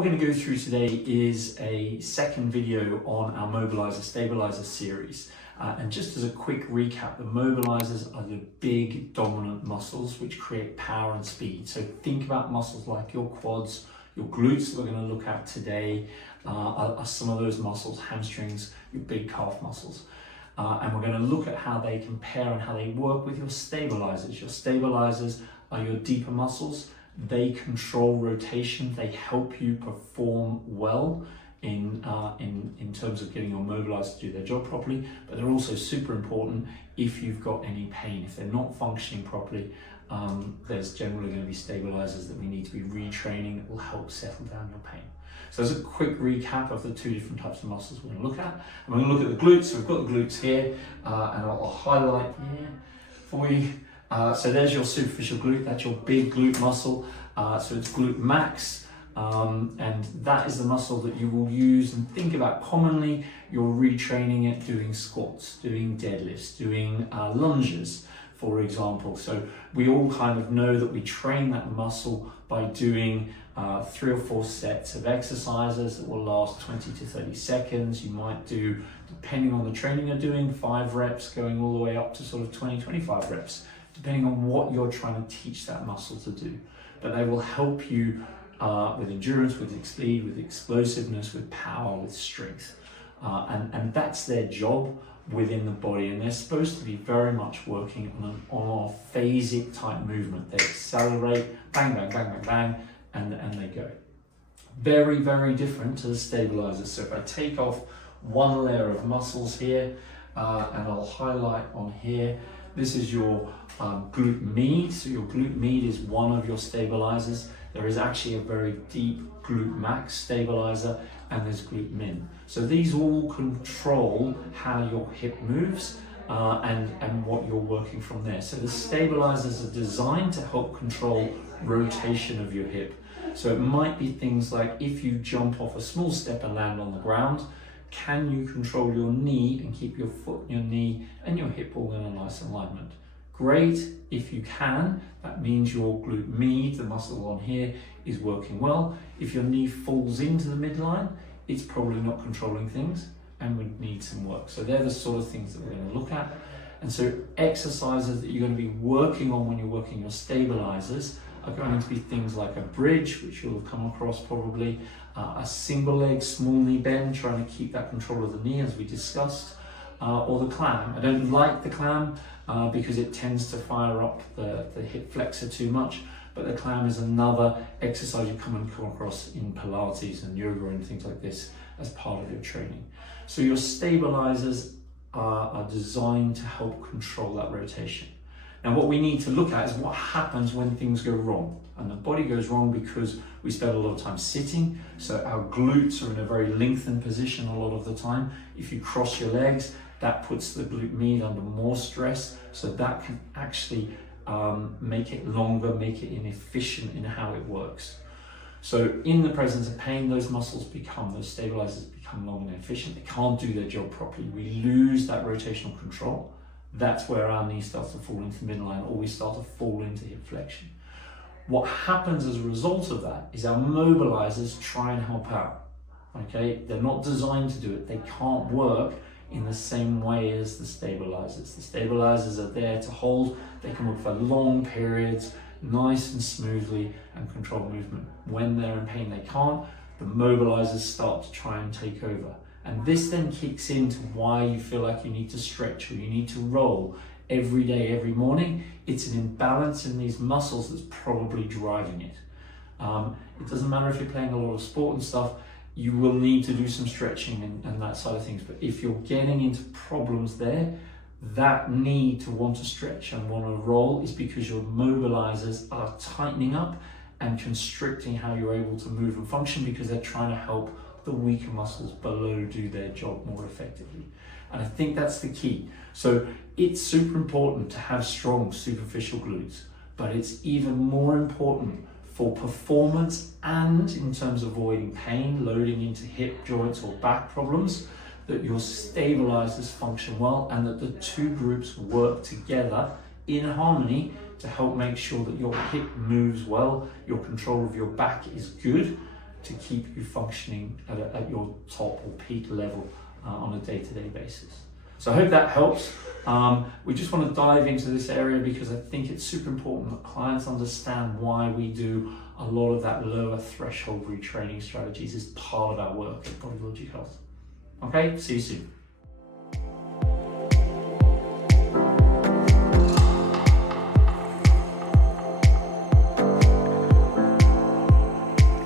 we're going to go through today is a second video on our Mobiliser Stabiliser series. And just as a quick recap, the Mobilisers are the big dominant muscles which create power and speed. So think about muscles like your quads, your glutes that we're going to look at today, are some of those muscles, hamstrings, your big calf muscles. And we're going to look at how they compare and how they work with your stabilisers. Your stabilisers are your deeper muscles. They control rotation. They help you perform well in terms of getting your mobilisers to do their job properly, but they're also super important if you've got any pain. If they're not functioning properly, there's generally going to be stabilisers that we need to be retraining that will help settle down your pain. So there's a quick recap of the two different types of muscles we're going to look at. And we're going to look at the glutes. So we've got the glutes here, and I'll highlight here for you. So there's your superficial glute, that's your big glute muscle. So it's glute max, and that is the muscle that you will use and think about commonly. You're retraining it doing squats, doing deadlifts, doing lunges, for example. So we all kind of know that we train that muscle by doing 3 or 4 sets of exercises that will last 20 to 30 seconds. You might do, depending on the training you're doing, 5 reps going all the way up to sort of 20, 25 reps, depending on what you're trying to teach that muscle to do. But they will help you with endurance, with speed, with explosiveness, with power, with strength. And that's their job within the body. And they're supposed to be very much working on a phasic type movement. They accelerate, bang, bang, bang, bang, bang, and they go. Very, very different to the stabilizers. So if I take off one layer of muscles here, and I'll highlight on here, this is your glute med. So your glute med is one of your stabilizers. There is actually a very deep glute max stabilizer, and there's glute min. So these all control how your hip moves and what you're working from there. So the stabilizers are designed to help control rotation of your hip. So it might be things like if you jump off a small step and land on the ground, can you control your knee and keep your foot in your knee and your hip all in a nice alignment? Great, if you can. That means your glute med, the muscle on here, is working well. If your knee falls into the midline, it's probably not controlling things and would need some work. So they're the sort of things that we're going to look at. And so exercises that you're going to be working on when you're working your stabilizers are going to be things like a bridge, which you'll have come across probably, a single leg small knee bend, trying to keep that control of the knee as we discussed, or the clam. I don't like the clam because it tends to fire up the hip flexor too much, but the clam is another exercise you come across in Pilates and yoga and things like this as part of your training. So your stabilizers are designed to help control that rotation. Now what we need to look at is what happens when things go wrong. And the body goes wrong because we spend a lot of time sitting, so our glutes are in a very lengthened position a lot of the time. If you cross your legs, that puts the glute med under more stress, so that can actually make it longer, make it inefficient in how it works. So in the presence of pain, those stabilizers become long and inefficient. They can't do their job properly. We lose that rotational control. That's where our knee starts to fall into midline, or we start to fall into hip flexion. What happens as a result of that is our mobilizers try and help out. Okay, they're not designed to do it. They can't work in the same way as the stabilizers. The stabilizers are there to hold. They can work for long periods, nice and smoothly, and control movement. When they're in pain, they can't. The mobilizers start to try and take over. And this then kicks into why you feel like you need to stretch or you need to roll every day, every morning. It's an imbalance in these muscles that's probably driving it. It doesn't matter if you're playing a lot of sport and stuff, you will need to do some stretching and that side of things. But if you're getting into problems there, that need to want to stretch and want to roll is because your mobilizers are tightening up and constricting how you're able to move and function, because they're trying to help the weaker muscles below do their job more effectively. And I think that's the key. So it's super important to have strong superficial glutes, but it's even more important for performance and in terms of avoiding pain, loading into hip joints or back problems, that your stabilizers function well and that the two groups work together in harmony to help make sure that your hip moves well, your control of your back is good, to keep you functioning at your top or peak level on a day-to-day basis. So I hope that helps. We just want to dive into this area because I think it's super important that clients understand why we do a lot of that lower threshold retraining strategies as part of our work at Body Logic Health. Okay, see you soon.